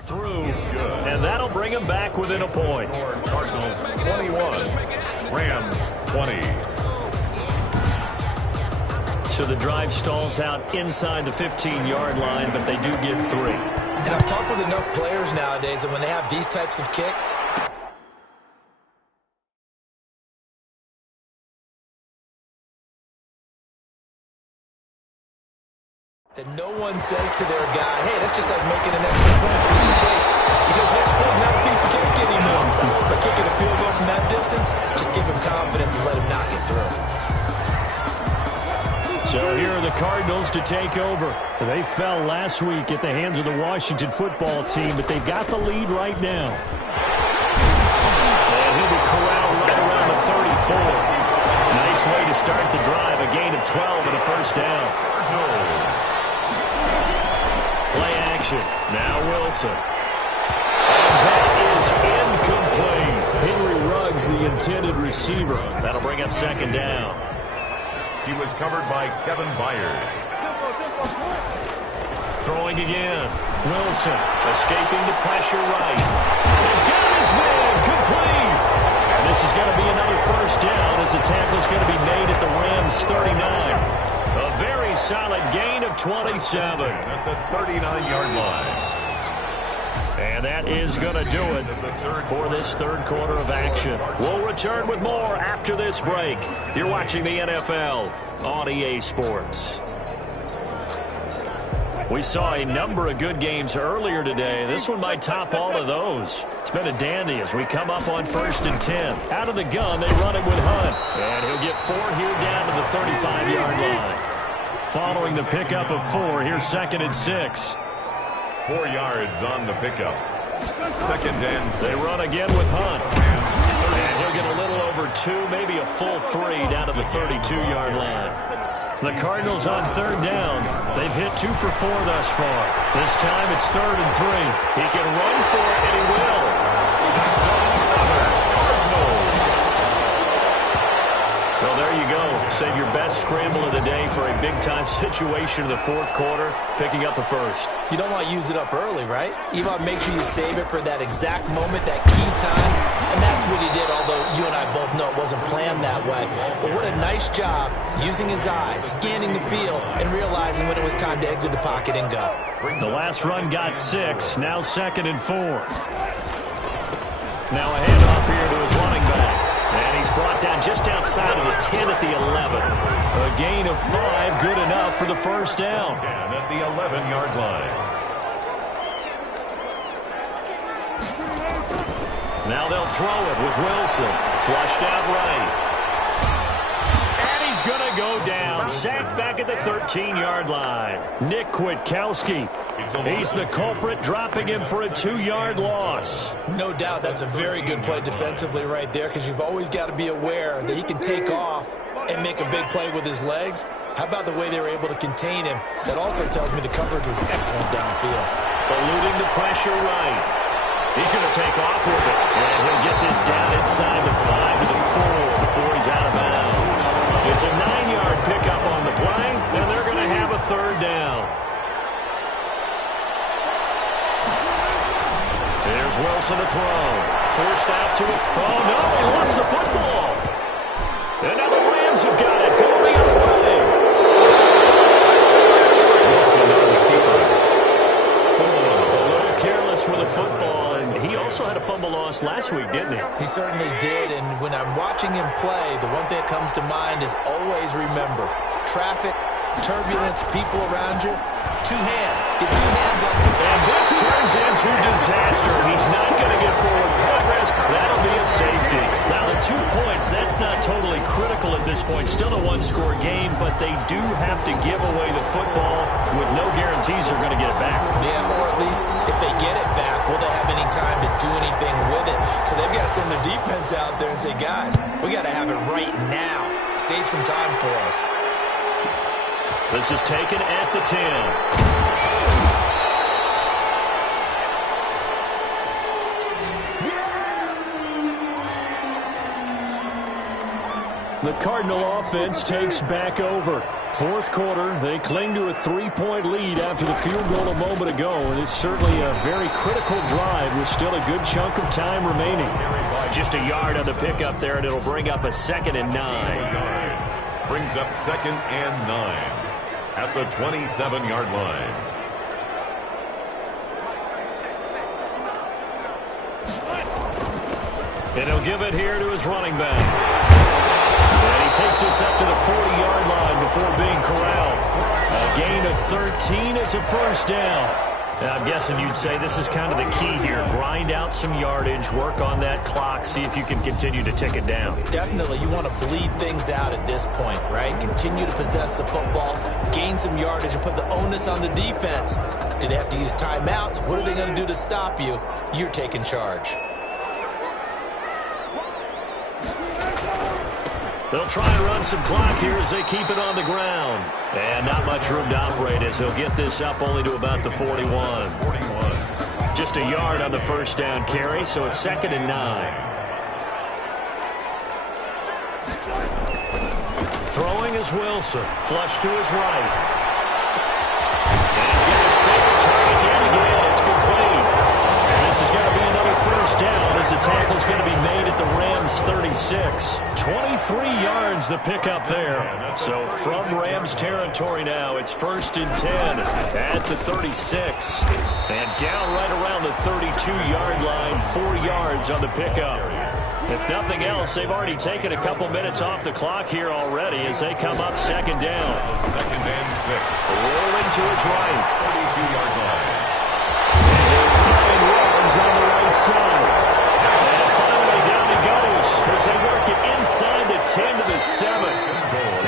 Through, and that'll bring him back within a point. Cardinals 21, Rams 20. So the drive stalls out inside the 15-yard line, but they do get 3. And I've talked with enough players nowadays that when they have these types of kicks, that no one says to their guy, hey, that's just like making an extra point, piece of cake. Because the extra point is not a piece of cake anymore. But kicking a field goal from that distance, just give him confidence and let him knock it through. So here are the Cardinals to take over. They fell last week at the hands of the Washington football team, but they've got the lead right now. And he'll be corralled right around the 34. Nice way to start the drive, a gain of 12 and a first down. Play action. Now Wilson. And that is incomplete. Henry Ruggs, the intended receiver. That'll bring up second down. He was covered by Kevin Byard. Throwing again. Wilson escaping the pressure right. And got his man complete. And this is going to be another first down as the tackle is going to be made at the Rams 39. A very solid gain of 27. At the 39-yard line. And that is going to do it for this third quarter of action. We'll return with more after this break. You're watching the NFL on EA Sports. We saw a number of good games earlier today. This one might top all of those. It's been a dandy as we come up on 1st and 10. Out of the gun, they run it with Hunt. And he'll get 4 here down to the 35-yard line. Following the pickup of 4, here's 2nd and 6. 4 yards on the pickup. 2nd and 6. They run again with Hunt. And he'll get a little over 2, maybe a full 3 down to the 32-yard line. The Cardinals on 3rd down. They've hit 2 for 4 thus far. This time it's 3rd and 3. He can run for it, and he will. So there you go. Save your best scramble of the day for a big-time situation in the 4th quarter, picking up the 1st. You don't want to use it up early, right? You want to make sure you save it for that exact moment, that key time. And that's what he did, although you and I both know it wasn't planned that way. But what a nice job using his eyes, scanning the field, and realizing when it was time to exit the pocket and go. The last run got 6, now 2nd and 4. Now a handoff here to his running back. And he's brought down just outside of the 10 at the 11. A gain of 5, good enough for the first down. 10 at the 11-yard line. Now they'll throw it with Wilson. Flushed out right. And he's going to go down. Sacked back at the 13-yard line. Nick Kwiatkowski. He's the culprit, dropping him for a 2-yard loss. No doubt that's a very good play defensively right there, because you've always got to be aware that he can take off and make a big play with his legs. How about the way they were able to contain him? That also tells me the coverage was excellent downfield. Eluding the pressure right. He's going to take off with it. And he'll get this down inside the 5 to the 4 before he's out of bounds. It's a 9-yard pickup on the play, and they're going to have a 3rd down. There's Wilson to throw. Forced out to it. Oh, no, he lost the football. And now the Rams have got it. Going the other way. A little careless with the football, and he also had a fumble loss last week, didn't he? He certainly did, and when I'm watching him play, the one thing that comes to mind is always remember, traffic, turbulence, people around you, 2 hands. Get 2 hands up. And this turns into disaster. He's not going to get forward progress. That'll be a safety. Now, the 2 points, that's not totally critical at this point. Still a 1-score game, but they do have to give away the football with no guarantees they're going to get it back. Yeah, or at least if they get it back, will they have any time to do anything with it? So they've got to send their defense out there and say, guys, we got to have it right now. Save some time for us. This is taken at the 10. The Cardinal offense takes back over. Fourth quarter, they cling to a 3-point lead after the field goal a moment ago, and it's certainly a very critical drive with still a good chunk of time remaining. Just a yard on the pickup there, and it'll bring up a 2nd and 9. Brings up 2nd and 9 at the 27-yard line. And he'll give it here to his running back. And he takes us up to the 40-yard line before being corralled. A gain of 13. It's a first down. Now, I'm guessing you'd say this is kind of the key here. Grind out some yardage, work on that clock, see if you can continue to tick it down. Definitely. You want to bleed things out at this point, right? Continue to possess the football, gain some yardage, and put the onus on the defense. Do they have to use timeouts? What are they going to do to stop you? You're taking charge. They'll try and run some clock here as they keep it on the ground. And not much room to operate as he'll get this up only to about the 41. Just a yard on the first down carry, so it's 2nd and 9. Throwing is Wilson. Flush to his right. And he's got his favorite target yet again. It's complete. And this is going to be another first down as the tackle's going to be made at the Rams 36. 23 yards the pickup there. So from Rams territory now, it's 1st and 10 at the 36. And down right around the 32-yard line, 4 yards on the pickup. If nothing else, they've already taken a couple minutes off the clock here already as they come up 2nd down. 2nd and 6. Rolling to his right. 32-yard line. And he'll find Rams on the right side. And finally down he goes as they work it inside the 10 to the 7.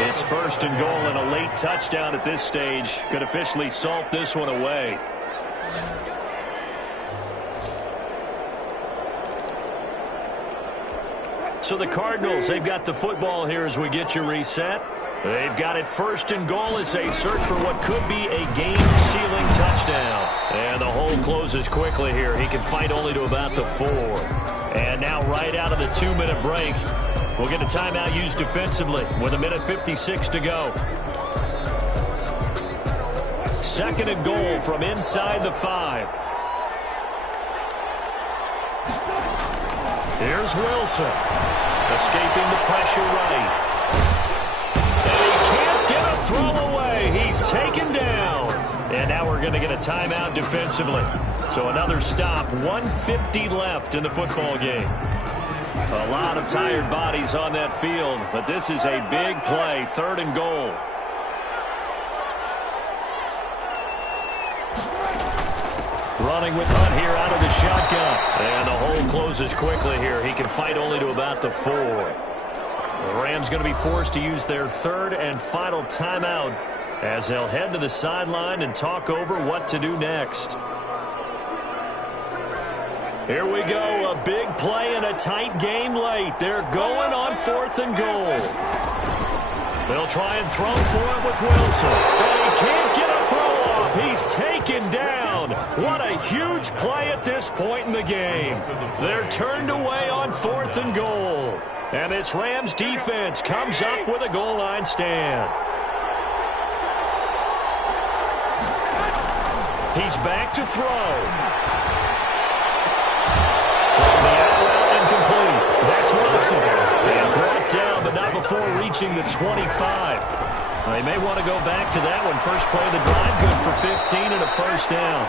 It's 1st and goal and a late touchdown at this stage. Could officially salt this one away. So the Cardinals, they've got the football here as we get you reset. They've got it 1st and goal as they search for what could be a game-sealing touchdown. And the hole closes quickly here. He can fight only to about the 4. And now right out of the 2-minute break, we'll get a timeout used defensively with 1:56 to go. 2nd and goal from inside the 5. Here's Wilson, escaping the pressure right. And he can't get a throw away. He's taken down. And now we're going to get a timeout defensively. So another stop, 1:50 left in the football game. A lot of tired bodies on that field, but this is a big play, 3rd and goal. Running with Hunt here out of the shotgun. And the hole closes quickly here. He can fight only to about the 4. The Rams going to be forced to use their 3rd and final timeout as they'll head to the sideline and talk over what to do next. Here we go. A big play in a tight game late. They're going on 4th and goal. They'll try and throw for it with Wilson. And he can't get a throw off. He's taken down. What a huge play at this point in the game. They're turned away on 4th and goal. And this Rams defense comes up with a goal line stand. He's back to throw. From the out route, incomplete. That's Watson. And brought down, but not before reaching the 25. They may want to go back to that one. First play of the drive, good for 15 and a first down.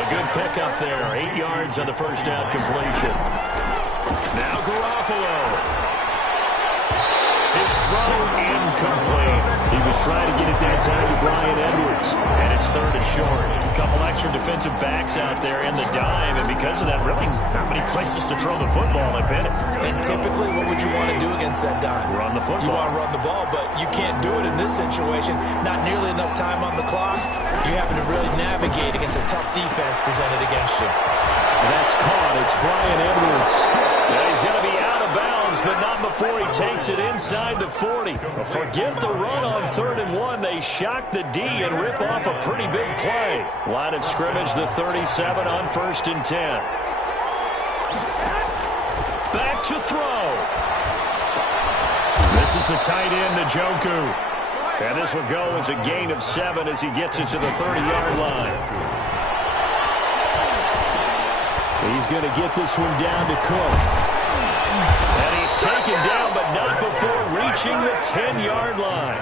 A good pickup there. 8 yards on the first down completion. Now Garoppolo. His throw incomplete. He was trying to get it that time to Bryan Edwards. And it's 3rd and short. A couple extra defensive backs out there in the dime. And because of that, really not many places to throw the football, if any. And typically, what would you want to do against that dime? Run the football. You want to run the ball, but you can't do it in this situation. Not nearly enough time on the clock. You happen to really navigate against a tough defense presented against you. And that's caught. It's Bryan Edwards. Yeah, he's going to be out of bounds, but not before he takes it inside the 40. Forget the run on 3rd and 1. They shock the D and rip off a pretty big play. Line of scrimmage, the 37 on 1st and 10. Back to throw. This is the tight end, Njoku. And this will go as a gain of 7 as he gets it to the 30-yard line. He's going to get this one down to Cook. And he's taken down, but not before reaching the 10-yard line.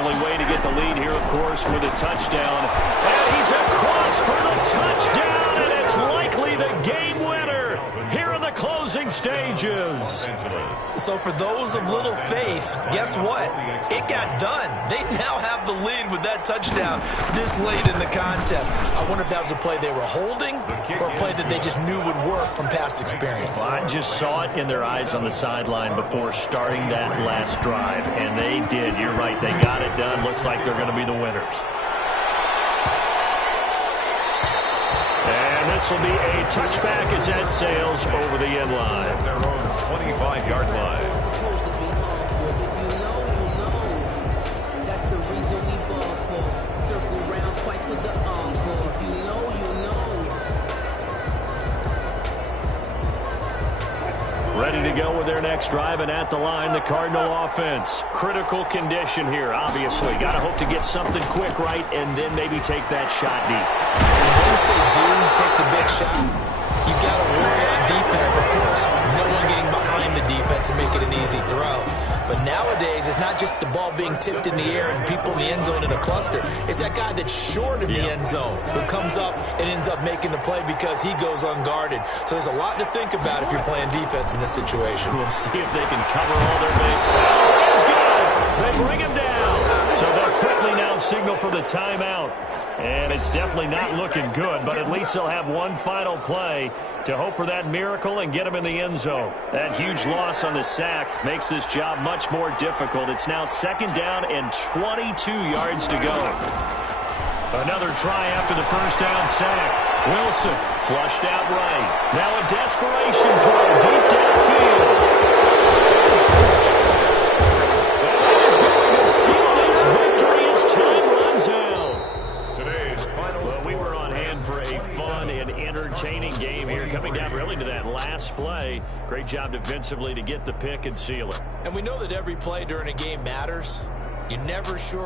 Only way to get the lead here, of course, with a touchdown. And he's across for the touchdown, and it's likely the game winner here in the closing stages. So for those of little faith, guess what? It got done. They now have the lead with that touchdown this late in the contest. I wonder if that was a play they were holding or a play that they just knew would work from past experience. Well, I just saw it in their eyes on the sideline before starting that last drive, and they did. You're right. They got it done. Looks like they're going to be the winners. And this will be a touchback as that sails over the end line. Their own 25-yard line. That's the reason we ball for. Circle round twice for the encore. If you know, you know. Ready to go with their next drive, and at the line, the Cardinal offense. Critical condition here, obviously. Got to hope to get something quick right and then maybe take that shot deep. And once they do take the big shot, you got to worry on defense, of course. No one getting behind the defense and make it an easy throw. But nowadays, it's not just the ball being tipped in the air and people in the end zone in a cluster. It's that guy that's short of the end zone who comes up and ends up making the play because he goes unguarded. So there's a lot to think about if you're playing defense in this situation. We'll see if they can cover all their big. Oh, it's good. They bring him down. So they'll quickly now signal for the timeout. And it's definitely not looking good, but at least they'll have one final play to hope for that miracle and get him in the end zone. That huge loss on the sack makes this job much more difficult. It's now 2nd down and 22 yards to go. Another try after the first down sack. Wilson flushed out right. Now a desperation throw deep downfield. And that is going to seal this victory as time runs out. Well, we were on hand for a fun and entertaining game here, coming down really to that last play. Great job defensively to get the pick and seal it. And we know that every play during a game matters. You're never sure